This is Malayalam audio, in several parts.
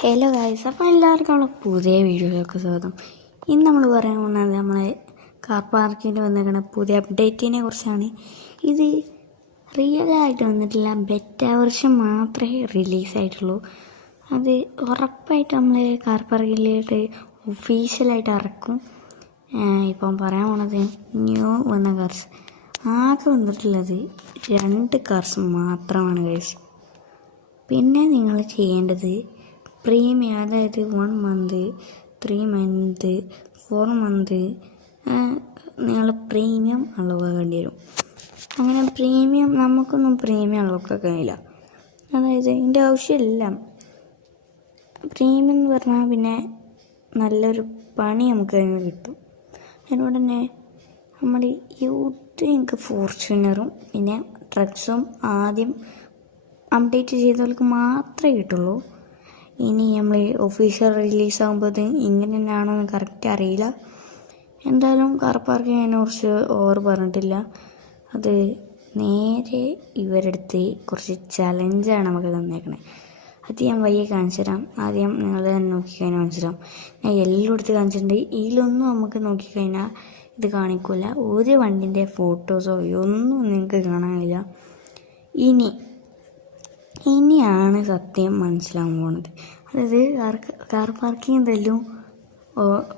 ഹലോ ഗൈസ്, അപ്പോൾ എല്ലാവർക്കും ഉള്ള പുതിയ വീഡിയോയിലേക്ക് സ്വാഗതം. ഇന്ന് നമ്മൾ പറയാൻ പോകുന്നത് നമ്മളെ കാർ പാർക്കിൽ വന്നിരിക്കുന്ന പുതിയ അപ്ഡേറ്റിനെ കുറിച്ചാണ്. ഇത് റിയലായിട്ട് വന്നിട്ടില്ല, ബെറ്റ വെർഷൻ മാത്രമേ റിലീസായിട്ടുള്ളൂ. അത് ഉറപ്പായിട്ട് നമ്മൾ കാർ പാർക്കിലേക്ക് ഒഫീഷ്യലായിട്ട് ഇറക്കും. ഇപ്പം പറയാൻ പോണത് ന്യൂ വന്ന കാർസ് ആകെ വന്നിട്ടുള്ളത് 2 കാർസ് മാത്രമാണ് ഗൈസ്. പിന്നെ നിങ്ങൾ ചെയ്യേണ്ടത് പ്രീമിയം, അതായത് 1 മന്ത് 3 മന്ത് 4 മന്ത് നിങ്ങൾ പ്രീമിയം അളവാകേണ്ടി വരും. അങ്ങനെ പ്രീമിയം നമുക്കൊന്നും പ്രീമിയം അളവൊക്കെ കഴിയില്ല, അതായത് ഇതിൻ്റെ ആവശ്യമില്ല. പ്രീമിയം എന്ന് പറഞ്ഞാൽ പിന്നെ നല്ലൊരു പണി നമുക്ക് അതിന് കിട്ടും. അതിനോട് തന്നെ നമ്മുടെ യൂട്യൂബ് ഫോർച്യൂണറും പിന്നെ ട്രക്സും ആദ്യം അപ്ഡേറ്റ് ചെയ്തവർക്ക് മാത്രമേ കിട്ടുള്ളൂ. ഇനി നമ്മൾ ഒഫീഷ്യൽ റിലീസാകുമ്പോൾ ഇങ്ങനെ തന്നെയാണോ എന്ന് കറക്റ്റ് അറിയില്ല. എന്തായാലും കാർ പാർക്കിംഗ് അതിനെക്കുറിച്ച് ഓവർ പറഞ്ഞിട്ടില്ല. അത് നേരെ ഇവരെടുത്ത് കുറച്ച് ചലഞ്ചാണ് നമുക്ക് തന്നേക്കണേ. അത് ഞാൻ വയ്യെ കാണിച്ചു തരാം. ആദ്യം നിങ്ങൾ തന്നെ നോക്കിക്കഴിഞ്ഞാൽ മനസ്സിലാവും. ഞാൻ എല്ലാം എടുത്ത് കാണിച്ചിട്ടുണ്ട്. ഇതിലൊന്നും നമുക്ക് നോക്കിക്കഴിഞ്ഞാൽ ഇത് കാണിക്കില്ല. ഒരു വണ്ടിൻ്റെ ഫോട്ടോസോ ഒന്നും നിങ്ങൾക്ക് കാണാനില്ല. ഇനിയാണ് സത്യം മനസ്സിലാകാൻ പോകുന്നത്. അതായത് കാർ പാർക്കിംഗ് എന്തെല്ലാം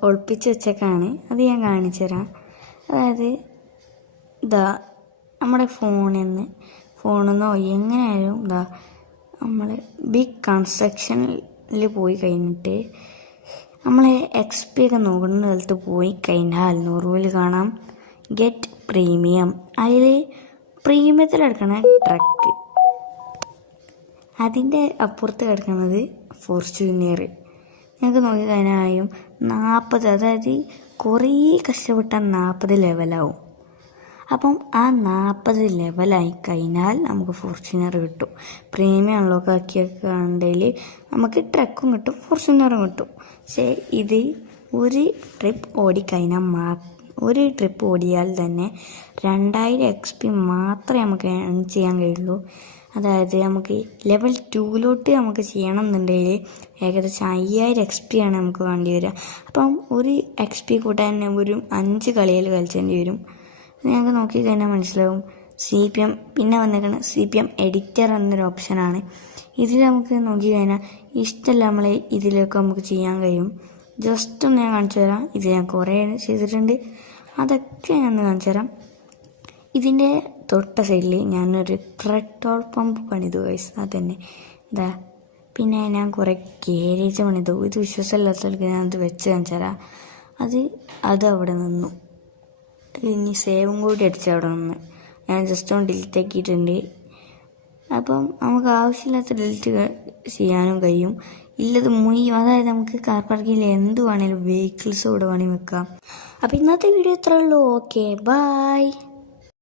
ഒളിപ്പിച്ച് വെച്ചേക്കാണ്. അത് ഞാൻ കാണിച്ചു തരാം. അതായത് നമ്മുടെ ഫോണിൽ എങ്ങനെയായാലും നമ്മൾ ബിഗ് കൺസ്ട്രക്ഷനിൽ പോയി കഴിഞ്ഞിട്ട് നമ്മളെ XP ഒക്കെ നോക്കുന്ന സ്ഥലത്ത് പോയി കഴിഞ്ഞാൽ നോർമൽ കാണാം ഗെറ്റ് പ്രീമിയം. അതിൽ പ്രീമിയത്തിലെടുക്കണ ട്രക്ക്, അതിൻ്റെ അപ്പുറത്ത് കിടക്കുന്നത് ഫോർച്യൂണർ. നിങ്ങൾക്ക് നോക്കിക്കഴിഞ്ഞാലും 40, അതായത് കുറേ കഷ്ടപ്പെട്ടാൽ 40 ലെവലാവും. അപ്പം ആ 40 ലെവലായി കഴിഞ്ഞാൽ നമുക്ക് ഫോർച്യൂണർ കിട്ടും. പ്രീമിയം അൺലോക്ക് ആക്കിയൊക്കെയാണെങ്കിൽ നമുക്ക് ട്രക്കും കിട്ടും, ഫോർച്യൂണറും കിട്ടും. പക്ഷേ ഇത് ഒരു ട്രിപ്പ് ഓടിയാൽ തന്നെ 2000 XP മാത്രമേ നമുക്ക് ഏൺ ചെയ്യാൻ കഴിയുള്ളൂ. അതായത് നമുക്ക് ലെവൽ 2 നമുക്ക് ചെയ്യണം എന്നുണ്ടെങ്കിൽ ഏകദേശം 5000 XP ആണ് നമുക്ക് വേണ്ടി വരിക. അപ്പം ഒരു XP കൂട്ടാൻ ഒരു 5 കളിയിൽ കളിച്ചേണ്ടി വരും. ഞങ്ങൾക്ക് നോക്കിക്കഴിഞ്ഞാൽ മനസ്സിലാവും. CPM പിന്നെ വന്നിരിക്കുന്നത് CPM എഡിറ്റർ എന്നൊരു ഓപ്ഷനാണ്. ഇതിൽ നമുക്ക് നോക്കിക്കഴിഞ്ഞാൽ ഇഷ്ടമല്ല നമ്മളെ ഇതിലേക്ക് നമുക്ക് ചെയ്യാൻ കഴിയും. ജസ്റ്റ് ഒന്ന് ഞാൻ കാണിച്ചു തരാം. ഇത് ഞാൻ കുറേ ചെയ്തിട്ടുണ്ട്, അതൊക്കെ ഞാൻ കാണിച്ചു തരാം. ഇതിൻ്റെ തൊട്ട സൈഡിൽ ഞാനൊരു പെട്രോൾ പമ്പ് പണിതു ഗൈസ്. അതന്നെ പിന്നെ ഞാൻ കുറേ ഗാരേജ് പണിതു. ഇത് വിശ്വാസമില്ലാത്തവർക്ക് ഞാനത് വെച്ച് കാണിച്ചു തരാം. അത് അവിടെ നിന്നു. ഇനി സേവും കൂടി അടിച്ച് അവിടെ നിന്ന് ഞാൻ ജസ്റ്റ് ഒന്ന് ഡിലീറ്റ് ആക്കിയിട്ടുണ്ട്. അപ്പം നമുക്ക് ആവശ്യമില്ലാത്ത ഡിലീറ്റ് ചെയ്യാനും കഴിയും. ഇല്ലത് അതായത് നമുക്ക് കാർ പാർക്കിൽ എന്ത് വേണേലും വെഹിക്കിൾസ് ഇവിടെ വേണമെങ്കിൽ വെക്കാം. അപ്പോൾ ഇന്നത്തെ വീഡിയോ ഇത്രേ ഉള്ളൂ. Okay, by.